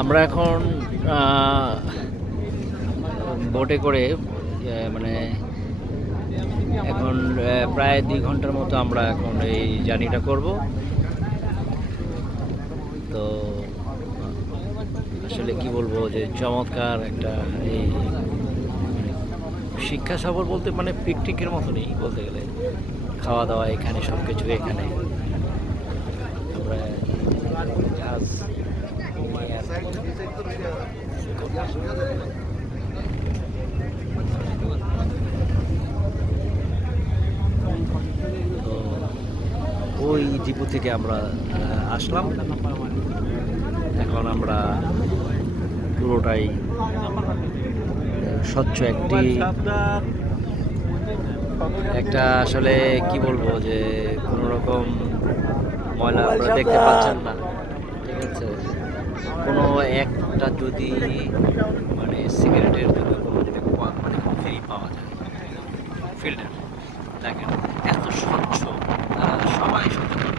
আমরা এখন বোটে করে মানে এখন প্রায় 2 ঘন্টার মতো আমরা এখন এই জার্নিটা করব। তো আসলে কি বলবো যে চমৎকার একটা এই মানে শিক্ষা সফর বলতে মানে পিকনিকের মতনই বলতে গেলে, খাওয়া দাওয়া এখানে, সব কিছু এখানে। আমরা জাহাজ নিয়ে আর কি তো ওই ডিপো থেকে আমরা আসলাম। এখন আমরা পুরোটাই স্বচ্ছ একটা আসলে কি বলবো যে কোনো রকম ময়লা আপনারা দেখতে পাচ্ছেন না, ঠিক আছে? কোনো একটা যদি মানে সিগারেটের যদি কোনো যদি মানে ফ্রি পাওয়া যায় ফিল্টার, দেখেন এত স্বচ্ছ, তারা সবাই সচেতন।